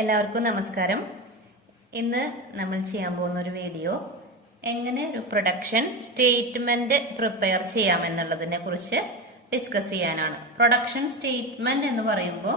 എല്ലാവർക്കും നമസ്കാരം. ഇന്ന് നമ്മൾ ചെയ്യാൻ പോകുന്ന ഒരു വീഡിയോ എങ്ങനെ ഒരു പ്രൊഡക്ഷൻ സ്റ്റേറ്റ്മെന്റ് പ്രിപ്പയർ ചെയ്യാമെന്നുള്ളതിനെ കുറിച്ച് ഡിസ്കസ് ചെയ്യാനാണ്. പ്രൊഡക്ഷൻ സ്റ്റേറ്റ്മെന്റ് എന്ന് പറയുമ്പോൾ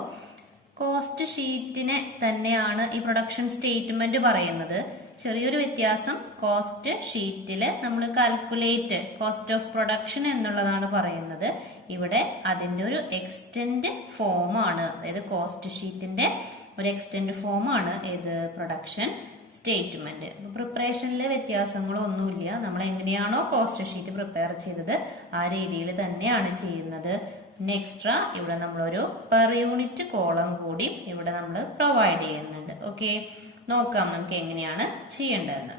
കോസ്റ്റ് ഷീറ്റിനെ തന്നെയാണ് ഈ പ്രൊഡക്ഷൻ സ്റ്റേറ്റ്മെന്റ് പറയുന്നത്. ചെറിയൊരു വ്യത്യാസം, കോസ്റ്റ് ഷീറ്റിൽ നമ്മൾ കാൽക്കുലേറ്റ് കോസ്റ്റ് ഓഫ് പ്രൊഡക്ഷൻ എന്നുള്ളതാണ് പറയുന്നത്. ഇവിടെ അതിൻ്റെ ഒരു എക്സ്റ്റെൻഡ് ഫോമാണ്, അതായത് കോസ്റ്റ് ഷീറ്റിന്റെ ഒരു എക്സ്റ്റെൻഡ് ഫോമാണ് ഏത് പ്രൊഡക്ഷൻ സ്റ്റേറ്റ്മെന്റ്. പ്രിപ്പറേഷനിലെ വ്യത്യാസങ്ങളൊന്നുമില്ല. നമ്മൾ എങ്ങനെയാണോ കോസ്റ്റ് ഷീറ്റ് പ്രിപ്പയർ ചെയ്തത് ആ രീതിയിൽ തന്നെയാണ് ചെയ്യുന്നത്. പിന്നെ എക്സ്ട്രാ ഇവിടെ നമ്മളൊരു പെർ യൂണിറ്റ് കോളം കൂടി ഇവിടെ നമ്മൾ പ്രൊവൈഡ് ചെയ്യുന്നുണ്ട്. ഓക്കെ, നോക്കാം നമുക്ക് എങ്ങനെയാണ് ചെയ്യേണ്ടതെന്ന്.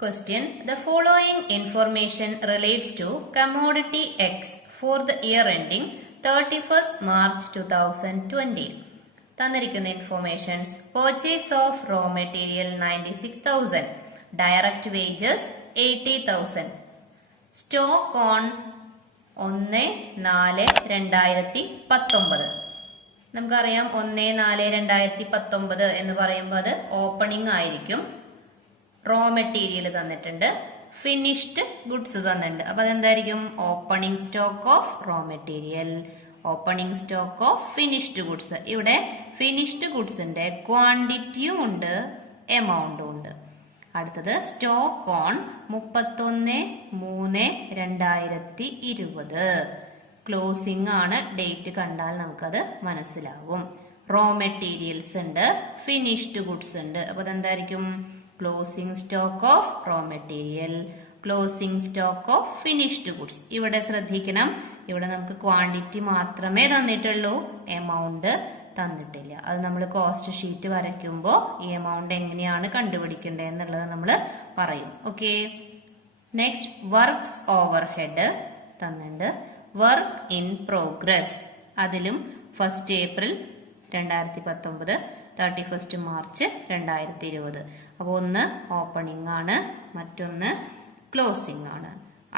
Question: The following information relates to commodity X for the year ending 31st March 2020. തന്നിരിക്കുന്ന informations: purchase of raw material 96,000, direct wages 80,000, stock on 1/4/2019. നമുക്കറിയാം 1/4/2019 എന്ന് പറയുമ്പോൾ അത് ഓപ്പണിംഗ് ആയിരിക്കും. റോ മെറ്റീരിയൽ തന്നിട്ടുണ്ട്, ഫിനിഷ്ഡ് ഗുഡ്സ് തന്നിട്ടുണ്ട്. അപ്പൊ അതെന്തായിരിക്കും? Opening stock of raw material, opening stock of finished goods. ഇവിടെ ഫിനിഷ്ഡ് ഗുഡ്സിന്റെ ക്വാണ്ടിറ്റിയും ഉണ്ട്, എമൗണ്ടും ഉണ്ട്. അടുത്തത് സ്റ്റോക്ക് ഓൺ 31/3/2020. ക്ലോസിംഗ് ആണ്, ഡേറ്റ് കണ്ടാൽ നമുക്കത് മനസ്സിലാവും. റോ മെറ്റീരിയൽസ് ഉണ്ട്, ഫിനിഷ്ഡ് ഗുഡ്സ് ഉണ്ട്. അപ്പൊ അതെന്തായിരിക്കും? Closing stock of raw material, closing stock of finished goods. ഇവിടെ ശ്രദ്ധിക്കണം, ഇവിടെ നമുക്ക് ക്വാണ്ടിറ്റി മാത്രമേ തന്നിട്ടുള്ളൂ, എമൗണ്ട് തന്നിട്ടില്ല. അത് നമ്മൾ കോസ്റ്റ് ഷീറ്റ് വരയ്ക്കുമ്പോൾ ഈ എമൗണ്ട് എങ്ങനെയാണ് കണ്ടുപിടിക്കേണ്ടത് എന്നുള്ളത് നമ്മൾ പറയും. Okay, next works over head തന്നിട്ടുണ്ട്. വർക്ക് ഇൻ പ്രോഗ്രസ്, അതിലും 1st April 2019, 31st March 2020. അപ്പോൾ ഒന്ന് ഓപ്പണിംഗ് ആണ്, മറ്റൊന്ന് ക്ലോസിംഗ് ആണ്.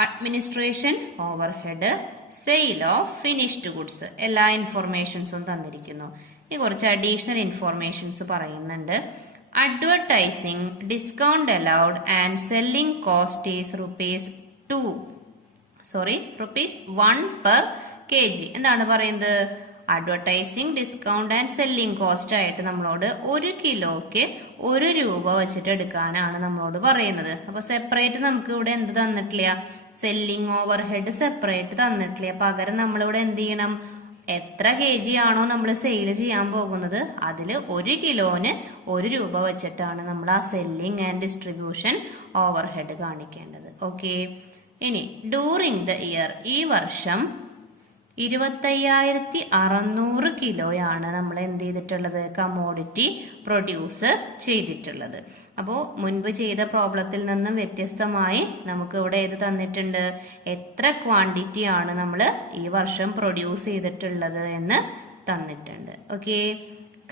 Administration over head, sale of finished goods, എല്ലാ ഇൻഫോർമേഷൻസും തന്നിരിക്കുന്നു. ഇനി കുറച്ച് അഡീഷണൽ ഇൻഫോർമേഷൻസ് പറയുന്നുണ്ട്. Advertising discount allowed and selling cost is ₹1 per kg. എന്താണ് പറയുന്നത്? Advertising discount and selling cost ആയിട്ട് നമ്മളോട് 1 കിലോയ്ക്ക് ₹1 വെച്ചിട്ട് എടുക്കാനാണ് നമ്മളോട് പറയുന്നത്. അപ്പൊ സെപ്പറേറ്റ് നമുക്ക് ഇവിടെ എന്ത് തന്നിട്ടില്ല? സെല്ലിംഗ് ഓവർ ഹെഡ് സെപ്പറേറ്റ് തന്നിട്ടില്ല. പകരം നമ്മളിവിടെ എന്ത് ചെയ്യണം? എത്ര kg ആണോ നമ്മൾ സെയിൽ ചെയ്യാൻ പോകുന്നത് അതിൽ 1 കിലോന് ₹1 വെച്ചിട്ടാണ് നമ്മൾ ആ selling and distribution over head കാണിക്കേണ്ടത്. ഓക്കെ, ഇനി ഡ്യൂറിംഗ് ദ ഇയർ, ഈ വർഷം 25,600 കിലോയാണ് നമ്മൾ എന്ത് ചെയ്തിട്ടുള്ളത്? കമോഡിറ്റി പ്രൊഡ്യൂസ് ചെയ്തിട്ടുള്ളത്. അപ്പോൾ മുൻപ് ചെയ്ത പ്രോബ്ലത്തിൽ നിന്നും വ്യത്യസ്തമായി നമുക്ക് ഇവിടെ ഏത് തന്നിട്ടുണ്ട്? എത്ര ക്വാണ്ടിറ്റി ആണ് നമ്മൾ ഈ വർഷം പ്രൊഡ്യൂസ് ചെയ്തിട്ടുള്ളത് എന്ന് തന്നിട്ടുണ്ട്. Okay,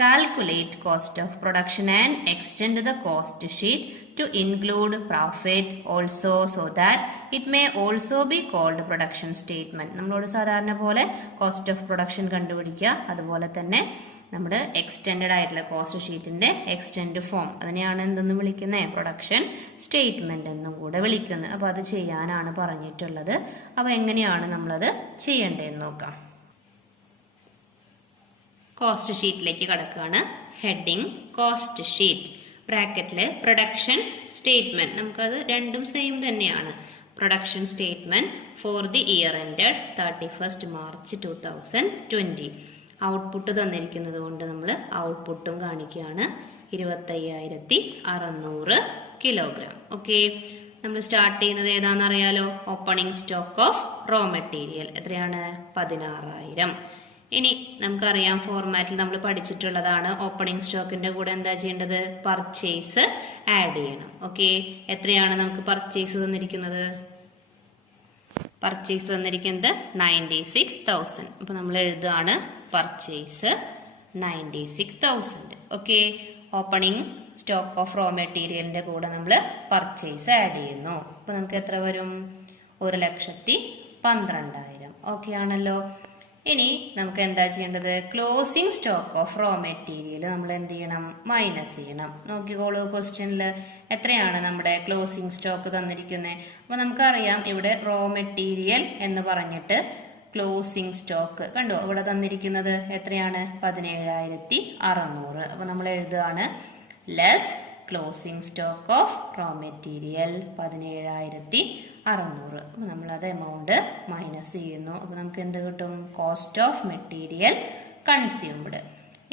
calculate cost of production and extend the cost sheet to include profit also so that it may also be called production statement. നമ്മളോട് സാധാരണ പോലെ കോസ്റ്റ് ഓഫ് പ്രൊഡക്ഷൻ കണ്ടുപിടിക്കുക, അതുപോലെ തന്നെ നമ്മുടെ എക്സ്റ്റെൻഡ് ആയിട്ടുള്ള കോസ്റ്റ് ഷീറ്റിന്റെ എക്സ്റ്റെൻഡ് ഫോം, അതിനെയാണ് എന്തെന്ന് വിളിക്കുന്നത്? പ്രൊഡക്ഷൻ സ്റ്റേറ്റ്മെന്റ് എന്നും കൂടെ വിളിക്കുന്നത്. അപ്പൊ അത് ചെയ്യാനാണ് പറഞ്ഞിട്ടുള്ളത്. അപ്പൊ എങ്ങനെയാണ് നമ്മളത് ചെയ്യേണ്ടതെന്ന് നോക്കാം. കോസ്റ്റ് ഷീറ്റിലേക്ക് കടക്കുകയാണ്. ഹെഡിങ് കോസ്റ്റ് ഷീറ്റ്, ബ്രാക്കറ്റില് പ്രൊഡക്ഷൻ സ്റ്റേറ്റ്മെന്റ്. നമുക്കത് രണ്ടും സെയിം തന്നെയാണ്. Production statement for the year ended 31st March 2020. Output തന്നിരിക്കുന്നത് കൊണ്ട് നമ്മൾ ഔട്ട്പുട്ടും കാണിക്കുകയാണ്. 25,600 കിലോഗ്രാം. ഓക്കെ, നമ്മൾ സ്റ്റാർട്ട് ചെയ്യുന്നത് ഏതാണെന്ന് അറിയാലോ? Opening stock of raw material എത്രയാണ്? 16,000. ഇനി നമുക്കറിയാം, ഫോർമാറ്റിൽ നമ്മൾ പഠിച്ചിട്ടുള്ളതാണ്. ഓപ്പണിംഗ് സ്റ്റോക്കിന്റെ കൂടെ എന്താ ചെയ്യേണ്ടത്? പർച്ചേസ് ആഡ് ചെയ്യണം. ഓക്കെ, എത്രയാണ് നമുക്ക് പർച്ചേസ് തന്നിരിക്കുന്നത്? പർച്ചേസ് തന്നിരിക്കുന്നത് 96,000. അപ്പൊ നമ്മൾ എഴുതുകയാണ് purchase 96,000. Okay, opening stock of raw മെറ്റീരിയലിന്റെ കൂടെ നമ്മൾ പർച്ചേസ് ആഡ് ചെയ്യുന്നു. അപ്പൊ നമുക്ക് എത്ര വരും? 1,12,000. ഓക്കെ ആണല്ലോ. ഇനി നമുക്ക് എന്താ ചെയ്യേണ്ടത്? Closing stock of raw material നമ്മൾ എന്ത് ചെയ്യണം? മൈനസ് ചെയ്യണം. നോക്കിക്കോളൂ, ക്വസ്റ്റ്യനിൽ എത്രയാണ് നമ്മുടെ ക്ലോസിംഗ് സ്റ്റോക്ക് തന്നിരിക്കുന്നത്? അപ്പൊ നമുക്കറിയാം ഇവിടെ റോ മെറ്റീരിയൽ എന്ന് പറഞ്ഞിട്ട് ക്ലോസിംഗ് സ്റ്റോക്ക് കണ്ടോ ഇവിടെ തന്നിരിക്കുന്നത് എത്രയാണ്? 17,600. അപ്പൊ നമ്മൾ എഴുതുകയാണ് less closing stock of raw material 17,600. അപ്പൊ നമ്മൾ അത് എമൗണ്ട് മൈനസ് ചെയ്യുന്നു. അപ്പൊ നമുക്ക് എന്ത് കിട്ടും? Cost of material consumed.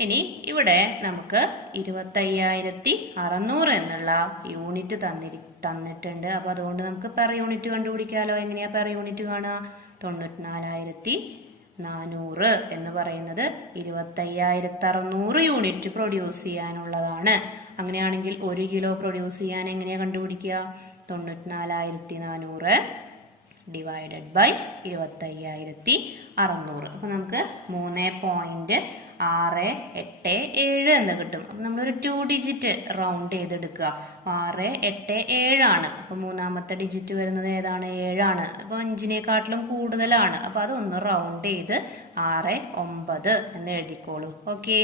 ഇനി ഇവിടെ നമുക്ക് 25,600 എന്നുള്ള യൂണിറ്റ് തന്നിട്ടുണ്ട്. അപ്പൊ അതുകൊണ്ട് നമുക്ക് പെർ യൂണിറ്റ് കണ്ടുപിടിക്കാലോ. എങ്ങനെയാ പെർ യൂണിറ്റ് കാണുക? 94,400 എന്ന് പറയുന്നത് 25,600 യൂണിറ്റ് പ്രൊഡ്യൂസ് ചെയ്യാനുള്ളതാണ്. അങ്ങനെയാണെങ്കിൽ 1 കിലോ പ്രൊഡ്യൂസ് ചെയ്യാൻ എങ്ങനെയാ കണ്ടുപിടിക്കുക? 94,400 ഡിവൈഡഡ് ബൈ 25,600. അപ്പൊ നമുക്ക് 3.687 എന്ന് കിട്ടും. അപ്പൊ നമ്മളൊരു 2 ഡിജിറ്റ് റൗണ്ട് ചെയ്തെടുക്കുക. 687 ആണ്. അപ്പൊ മൂന്നാമത്തെ ഡിജിറ്റ് വരുന്നത് ഏതാണ്? 7 ആണ്. അപ്പൊ 5-നേക്കാട്ടിലും കൂടുതലാണ്. അപ്പൊ അതൊന്ന് റൗണ്ട് ചെയ്ത് 6,9 എന്ന് എഴുതിക്കോളൂ. ഓക്കെ,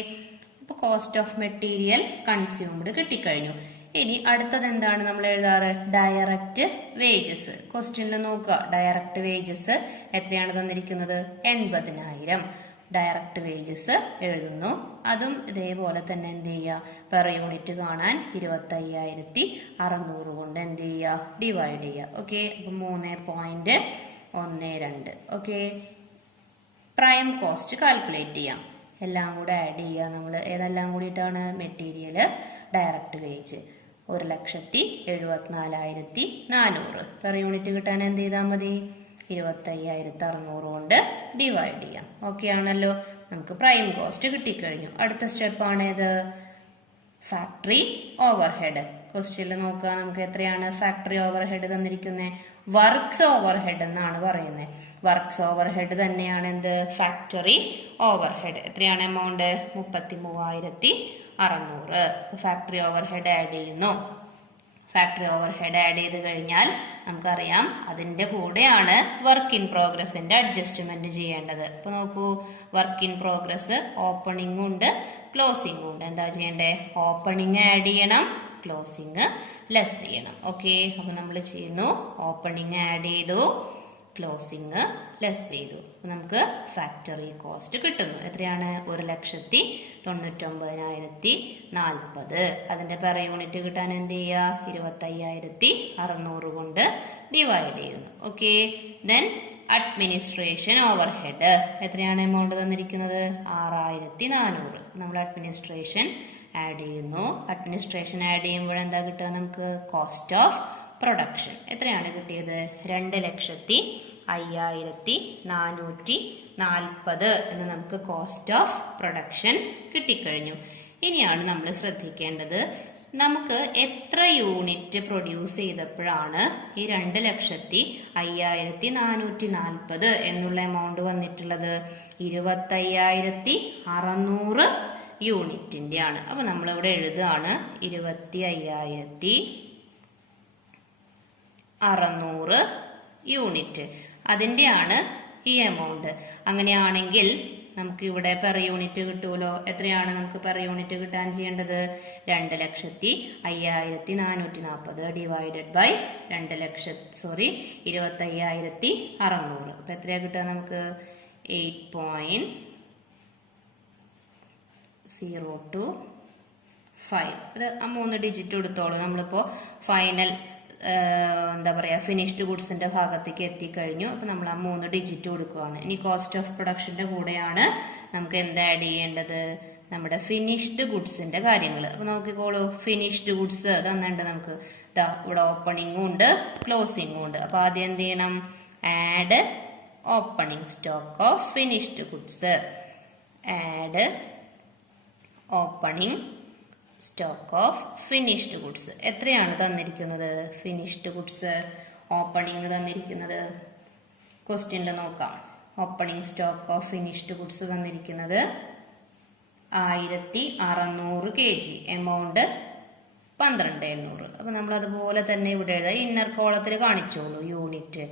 അപ്പൊ കോസ്റ്റ് ഓഫ് മെറ്റീരിയൽ കൺസ്യൂംഡ് കിട്ടിക്കഴിഞ്ഞു. ഇനി അടുത്തത് എന്താണ് നമ്മൾ എഴുതാറ്? Direct wages. ക്വസ്റ്റ്യനിൽ നോക്കുക, ഡയറക്റ്റ് വേജസ് എത്രയാണ് തന്നിരിക്കുന്നത്? 80,000. ഡയറക്റ്റ് വേജസ് എഴുതുന്നു. അതും ഇതേപോലെ തന്നെ എന്ത് ചെയ്യുക? പെർ യൂണിറ്റ് കാണാൻ 25,600 കൊണ്ട് എന്ത് ചെയ്യുക? ഡിവൈഡ് ചെയ്യുക. ഓക്കെ, അപ്പൊ 3.12. ഓക്കെ, പ്രൈം കോസ്റ്റ് കാൽക്കുലേറ്റ് ചെയ്യാം. എല്ലാം കൂടെ ആഡ് ചെയ്യുക. നമ്മൾ ഏതെല്ലാം കൂടിയിട്ടാണ്? Material, direct wage 1,74,400. Per unit കിട്ടാൻ എന്ത് ചെയ്താൽ മതി? 25,600 കൊണ്ട് ഡിവൈഡ് ചെയ്യാം. ഓക്കെ ആണല്ലോ, നമുക്ക് പ്രൈം കോസ്റ്റ് കിട്ടിക്കഴിഞ്ഞു. അടുത്ത സ്റ്റെപ്പാണ് ഏത്? Factory overhead. ക്വസ്റ്റ്യനിൽ നോക്കുക, നമുക്ക് എത്രയാണ് ഫാക്ടറി ഓവർഹെഡ് തന്നിരിക്കുന്നത്? വർക്ക്സ് ഓവർഹെഡ് എന്നാണ് പറയുന്നത്. വർക്ക്സ് ഓവർഹെഡ് തന്നെയാണ് എന്ത്? Factory overhead. എത്രയാണ് എമൗണ്ട്? 33,600. ഫാക്ടറി ഓവർഹെഡ് ആഡ് ചെയ്യുന്നു. ഫാക്ടറി ഓവർഹെഡ് ആഡ് ചെയ്ത് കഴിഞ്ഞാൽ നമുക്കറിയാം അതിന്റെ കൂടെയാണ് വർക്ക് ഇൻ പ്രോഗ്രസിന്റെ അഡ്ജസ്റ്റ്മെന്റ് ചെയ്യേണ്ടത്. അപ്പൊ നോക്കൂ, വർക്ക് ഇൻ പ്രോഗ്രസ് ഓപ്പണിംഗ് ഉണ്ട്, ക്ലോസിംഗ് ഉണ്ട്. എന്താ ചെയ്യണ്ടേ? ഓപ്പണിംഗ് ആഡ് ചെയ്യണം, ക്ലോസിംഗ് ലെസ് ചെയ്യണം. ഓക്കെ, അപ്പൊ നമ്മൾ ചെയ്യുന്നു, ഓപ്പണിംഗ് ആഡ് ചെയ്തു, ക്ലോസിംഗ് ലെസ് ചെയ്തു. നമുക്ക് ഫാക്ടറി കോസ്റ്റ് കിട്ടുന്നു. എത്രയാണ്? 1,99,040. അതിന്റെ പെർ യൂണിറ്റ് കിട്ടാൻ എന്ത് ചെയ്യുക? 25,600 കൊണ്ട് ഡിവൈഡ് ചെയ്യുന്നു. ഓക്കെ, ദെൻ അഡ്മിനിസ്ട്രേഷൻ ഓവർഹെഡ് എത്രയാണ് എമൗണ്ട് തന്നിരിക്കുന്നത്? 6,400. നമ്മൾ അഡ്മിനിസ്ട്രേഷൻ ആഡ് ചെയ്യുന്നു. അഡ്മിനിസ്ട്രേഷൻ ആഡ് ചെയ്യുമ്പോൾ എന്താ കിട്ടുക നമുക്ക്? കോസ്റ്റ് ഓഫ് പ്രൊഡക്ഷൻ എത്രയാണ് കിട്ടിയത്? 2,05,440 എന്ന് നമുക്ക് കോസ്റ്റ് ഓഫ് പ്രൊഡക്ഷൻ കിട്ടിക്കഴിഞ്ഞു. ഇനിയാണ് നമ്മൾ ശ്രദ്ധിക്കേണ്ടത്, നമുക്ക് എത്ര യൂണിറ്റ് പ്രൊഡ്യൂസ് ചെയ്തപ്പോഴാണ് ഈ 2,05,440 എന്നുള്ള എമൗണ്ട് വന്നിട്ടുള്ളത്? 25,600 യൂണിറ്റിന്റെ ആണ്. അപ്പൊ നമ്മളിവിടെ എഴുതുകയാണ് 25,600 യൂണിറ്റ്. അതിന്റെയാണ് ഈ എമൗണ്ട്. അങ്ങനെയാണെങ്കിൽ നമുക്ക് ഇവിടെ പെർ യൂണിറ്റ് കിട്ടുമല്ലോ. എത്രയാണ് നമുക്ക് പെർ യൂണിറ്റ് കിട്ടാൻ ചെയ്യേണ്ടത്? 2,05,440 ഡിവൈഡഡ് ബൈ 25,600. അപ്പൊ എത്രയാ കിട്ടുക നമുക്ക്? 8.025. ഇത് 3 ഡിജിറ്റ് എടുത്തോളൂ. നമ്മളിപ്പോ ഫൈനൽ എന്താ പറയാ ഫിനിഷ്ഡ് ഗുഡ്സിന്റെ ഭാഗത്തേക്ക് എത്തിക്കഴിഞ്ഞു. അപ്പൊ നമ്മൾ ആ 3 ഡിജിറ്റ് കൊടുക്കുകയാണ്. ഇനി കോസ്റ്റ് ഓഫ് പ്രൊഡക്ഷന്റെ കൂടെയാണ് നമുക്ക് എന്ത് ആഡ് ചെയ്യേണ്ടത്? നമ്മുടെ ഫിനിഷ്ഡ് ഗുഡ്സിന്റെ കാര്യങ്ങൾ. അപ്പൊ നോക്കിക്കോളൂ, ഫിനിഷ്ഡ് ഗുഡ്സ് തന്നിട്ടുണ്ട് നമുക്ക്. ഇവിടെ ഓപ്പണിംഗും ഉണ്ട്, ക്ലോസിംഗും ഉണ്ട്. അപ്പൊ ആദ്യം എന്ത് ചെയ്യണം? Add opening stock of finished goods. Add opening stock of finished goods. എത്രയാണ് തന്നിരിക്കുന്നത്? ഫിനിഷ്ഡ് ഗുഡ്സ് ഓപ്പണിംഗ് തന്നിരിക്കുന്നത് ക്വസ്റ്റ്യനിൽ നോക്കാം. Opening stock of finished goods തന്നിരിക്കുന്നത് 1,600 kg. എമൗണ്ട് 12,800. അപ്പൊ നമ്മൾ അതുപോലെ തന്നെ ഇവിടെ എഴുതാം. ഇന്നർ കോളത്തിൽ കാണിച്ചോളൂ യൂണിറ്റ്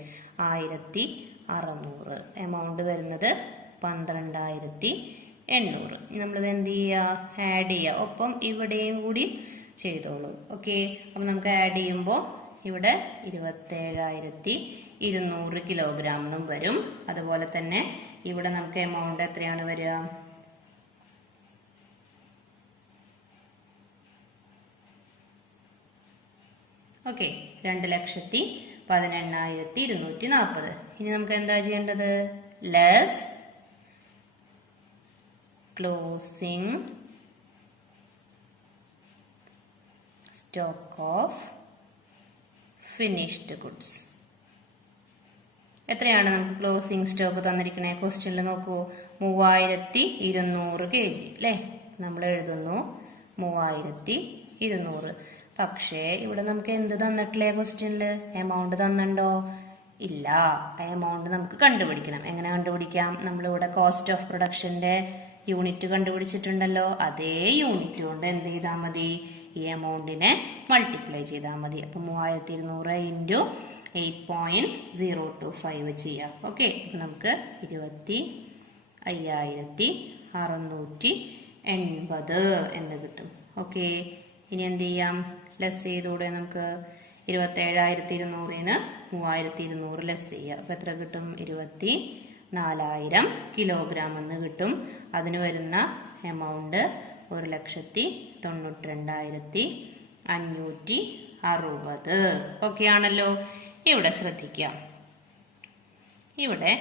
1,600. എമൗണ്ട് വരുന്നത് 12,800. നമ്മളിത് എന്ത് ചെയ്യുക, ആഡ് ചെയ്യുക. ഒപ്പം ഇവിടെയും കൂടി ചെയ്തോളൂ. ഓക്കെ, അപ്പം നമുക്ക് ആഡ് ചെയ്യുമ്പോൾ ഇവിടെ 27,200 കിലോഗ്രാം എന്നും വരും. അതുപോലെ തന്നെ ഇവിടെ നമുക്ക് എമൗണ്ട് എത്രയാണ് വരിക, ഓക്കെ, 2,18,240. ഇനി നമുക്ക് എന്താ ചെയ്യേണ്ടത്, less closing stock of finished goods. എത്രയാണ് നമുക്ക് ക്ലോസിംഗ് സ്റ്റോക്ക് തന്നിരിക്കണേ? ക്വസ്റ്റ്യനിൽ നോക്കൂ, 3,200 kg അല്ലേ? നമ്മൾ എഴുതുന്നു 3,200. പക്ഷേ ഇവിടെ നമുക്ക് എന്ത് തന്നിട്ടില്ലേ? ക്വസ്റ്റ്യനില് എമൗണ്ട് തന്നിട്ടുണ്ടോ? ഇല്ല. ആ എമൗണ്ട് നമുക്ക് കണ്ടുപിടിക്കണം. എങ്ങനെ കണ്ടുപിടിക്കാം? നമ്മളിവിടെ കോസ്റ്റ് ഓഫ് പ്രൊഡക്ഷന്റെ യൂണിറ്റ് കണ്ടുപിടിച്ചിട്ടുണ്ടല്ലോ. അതേ യൂണിറ്റ് കൊണ്ട് എന്ത് ചെയ്താൽ മതി, ഈ എമൗണ്ടിനെ മൾട്ടിപ്ലൈ ചെയ്താൽ മതി. അപ്പൊ 3,200 ഇൻറ്റു 8.025 ചെയ്യാം. ഓക്കെ, നമുക്ക് 25,680 എന്ന് കിട്ടും. ഓക്കെ, ഇനി എന്ത് ചെയ്യാം, ലെസ് ചെയ്തൂടെ നമുക്ക്? 27,200 3,200 ലെസ് ചെയ്യാം. അപ്പൊ എത്ര കിട്ടും? 24,000 കിലോഗ്രാം എന്ന് കിട്ടും. അതിന് വരുന്ന എമൗണ്ട് 1,92,560. ഓക്കെ ആണല്ലോ? ഇവിടെ ശ്രദ്ധിക്കാം, ഇവിടെ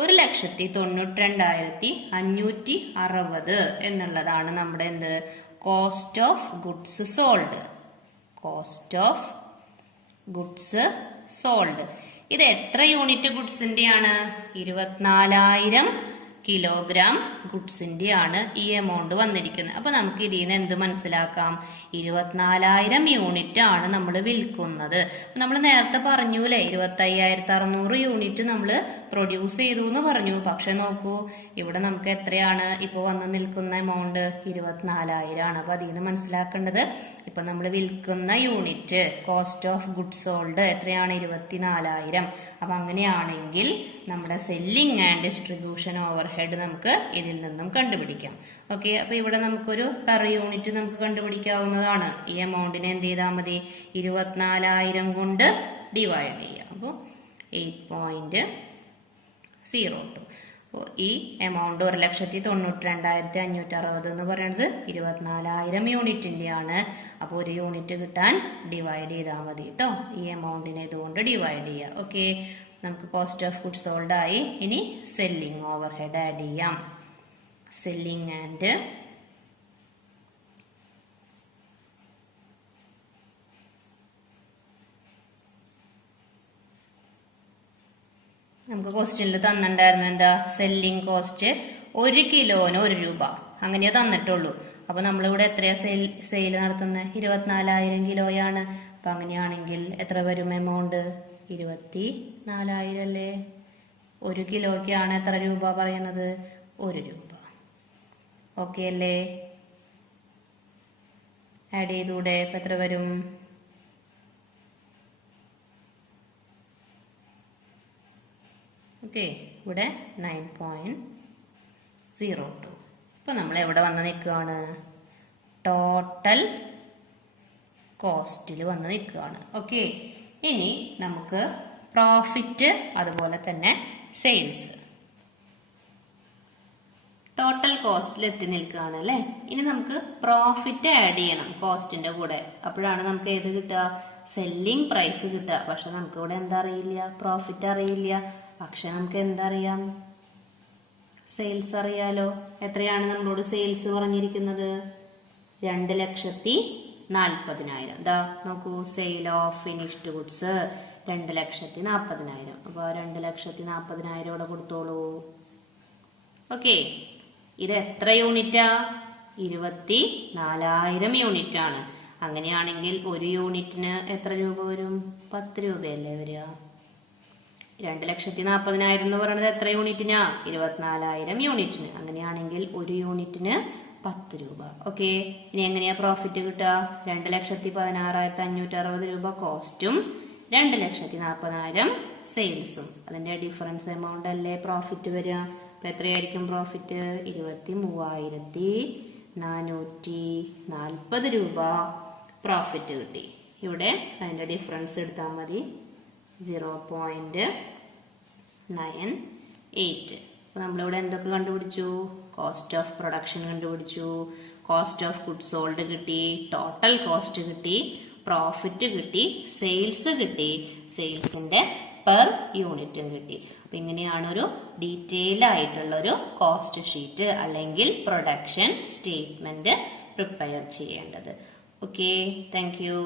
1,92,560 എന്നുള്ളതാണ് നമ്മുടെ എന്ത്, cost of goods sold. Cost of goods sold. ഇത് എത്ര യൂണിറ്റ് ഗുഡ്സിന്റെ ആണ്? 24,000 കിലോഗ്രാം ഗുഡ്സിന്റെ ആണ് ഈ എമൗണ്ട് വന്നിരിക്കുന്നത്. അപ്പൊ നമുക്ക് ഇതിൽ നിന്ന് എന്ത് മനസ്സിലാക്കാം? 24,000 യൂണിറ്റ് ആണ് നമ്മൾ വിൽക്കുന്നത്. നമ്മൾ നേരത്തെ പറഞ്ഞൂലേ, 25,600 യൂണിറ്റ് നമ്മൾ പ്രൊഡ്യൂസ് ചെയ്തു എന്ന് പറഞ്ഞു. പക്ഷെ നോക്കൂ, ഇവിടെ നമുക്ക് എത്രയാണ് ഇപ്പൊ വന്ന് നിൽക്കുന്ന എമൗണ്ട്? 24,000 ആണ്. അപ്പൊ അതിൽ നിന്ന് മനസ്സിലാക്കേണ്ടത്, ഇപ്പൊ നമ്മൾ വിൽക്കുന്ന unit cost of goods sold എത്രയാണ്? 24,000. അപ്പൊ അങ്ങനെയാണെങ്കിൽ നമ്മുടെ സെല്ലിംഗ് ആൻഡ് ഡിസ്ട്രിബ്യൂഷൻ ഓവർഹെഡ് നമുക്ക് ഇതിൽ നിന്നും കണ്ടുപിടിക്കാം. ഓക്കെ, അപ്പൊ ഇവിടെ നമുക്കൊരു പെർ യൂണിറ്റ് നമുക്ക് കണ്ടുപിടിക്കാവുന്നതാണ്. ഈ എമൗണ്ടിനെ എന്ത് ചെയ്താൽ മതി? 24,000 കൊണ്ട് ഡിവൈഡ് ചെയ്യാം. അപ്പോൾ 8.02. ഈ എമൗണ്ട് 1,92,560 എന്ന് പറയുന്നത് 24,000 യൂണിറ്റിന്റെ ആണ്. അപ്പോൾ ഒരു യൂണിറ്റ് കിട്ടാൻ ഡിവൈഡ് ചെയ്താൽ മതി കേട്ടോ. ഈ എമൗണ്ടിനെ ഇതുകൊണ്ട് ഡിവൈഡ് ചെയ്യാം. ഓക്കെ, നമുക്ക് കോസ്റ്റ് ഓഫ് ഗുഡ്സ് സോൾഡ് ആയി. ഇനി സെല്ലിംഗ് ഓവർഹെഡ് ആഡ് ചെയ്യാം. സെല്ലിംഗ് ആൻഡ് നമുക്ക് ക്വസ്റ്റ്യനിൽ തന്നിട്ടുണ്ടായിരുന്നു എന്താ? സെല്ലിംഗ് കോസ്റ്റ് 1 കിലോന് 1 രൂപ, അങ്ങനെയാ തന്നിട്ടുള്ളൂ. അപ്പൊ നമ്മളിവിടെ എത്രയാ സെയിൽ നടത്തുന്നത്? 24,000 കിലോയാണ്. അപ്പൊ അങ്ങനെയാണെങ്കിൽ എത്ര വരും എമൗണ്ട്? 24,000 അല്ലേ? 1 കിലോയ്ക്കാണ് എത്ര രൂപ പറയുന്നത്? 1 രൂപ. ഓക്കെ അല്ലേ? ആഡ് ചെയ്തൂടെ? ഇപ്പൊ എത്ര വരും? ഓക്കെ, ഇവിടെ 9.02. ഇപ്പൊ നമ്മൾ എവിടെ വന്ന് നിൽക്കുകയാണ്? ടോട്ടൽ കോസ്റ്റിൽ വന്ന് നിൽക്കുകയാണ്. ഓക്കെ, ഇനി നമുക്ക് പ്രോഫിറ്റ് അതുപോലെ തന്നെ സെയിൽസ് ടോട്ടൽ കോസ്റ്റിൽ എത്തി നിൽക്കുകയാണ് അല്ലെ. ഇനി നമുക്ക് പ്രോഫിറ്റ് ആഡ് ചെയ്യണം കോസ്റ്റിന്റെ കൂടെ. അപ്പോഴാണ് നമുക്ക് ഏത് കിട്ടുക? സെല്ലിംഗ് പ്രൈസ് കിട്ടുക. പക്ഷെ നമുക്ക് ഇവിടെ എന്താ അറിയില്ല? പ്രോഫിറ്റ് അറിയില്ല. പക്ഷെ നമുക്ക് എന്തറിയാം? സെയിൽസ് അറിയാലോ. എത്രയാണ് നമ്മളോട് സെയിൽസ് പറഞ്ഞിരിക്കുന്നത്? 2,40,000. ഇതാ നോക്കൂ, സെയിൽ ഓഫ് ഫിനിഷ്ഡ് ഗുഡ്സ് 2,40,000. അപ്പൊ 2,40,000 ഇവിടെ കൊടുത്തോളൂ. ഓക്കെ, ഇത് എത്ര യൂണിറ്റാ? 24,000 യൂണിറ്റ് ആണ്. അങ്ങനെയാണെങ്കിൽ ഒരു യൂണിറ്റിന് എത്ര രൂപ വരും? 10 രൂപയല്ലേ വരിക? 2,40,000 എന്ന് പറയുന്നത് എത്ര യൂണിറ്റിനാ? 24,000 യൂണിറ്റിന്. അങ്ങനെയാണെങ്കിൽ ഒരു യൂണിറ്റിന് 10 രൂപ. ഓക്കെ, ഇനി എങ്ങനെയാ പ്രോഫിറ്റ് കിട്ടുക? 2,16,560 രൂപ കോസ്റ്റും 2,40,000 സെയിൽസും. അതിന്റെ ഡിഫറൻസ് എമൗണ്ട് അല്ലേ പ്രോഫിറ്റ് വരിക? അപ്പം എത്രയായിരിക്കും പ്രോഫിറ്റ്? 23,440 രൂപ പ്രോഫിറ്റ് കിട്ടി. ഇവിടെ അതിൻ്റെ ഡിഫറൻസ് എടുത്താൽ മതി, 0.98. അപ്പോൾ നമ്മളിവിടെ എന്തൊക്കെ കണ്ടുപിടിച്ചു? കോസ്റ്റ് ഓഫ് പ്രൊഡക്ഷൻ കണ്ടുപിടിച്ചു, കോസ്റ്റ് ഓഫ് ഗുഡ്സ് സോൾഡ് കിട്ടി, ടോട്ടൽ കോസ്റ്റ് കിട്ടി, പ്രോഫിറ്റ് കിട്ടി, സെയിൽസ് കിട്ടി, സെയിൽസിന്റെ പെർ യൂണിറ്റും കിട്ടി. അപ്പൊ ഇങ്ങനെയാണ് ഒരു ഡീറ്റെയിൽ ആയിട്ടുള്ള ഒരു കോസ്റ്റ് ഷീറ്റ് അല്ലെങ്കിൽ പ്രൊഡക്ഷൻ സ്റ്റേറ്റ്മെന്റ് പ്രിപ്പയർ ചെയ്യേണ്ടത്. Okay, thank you.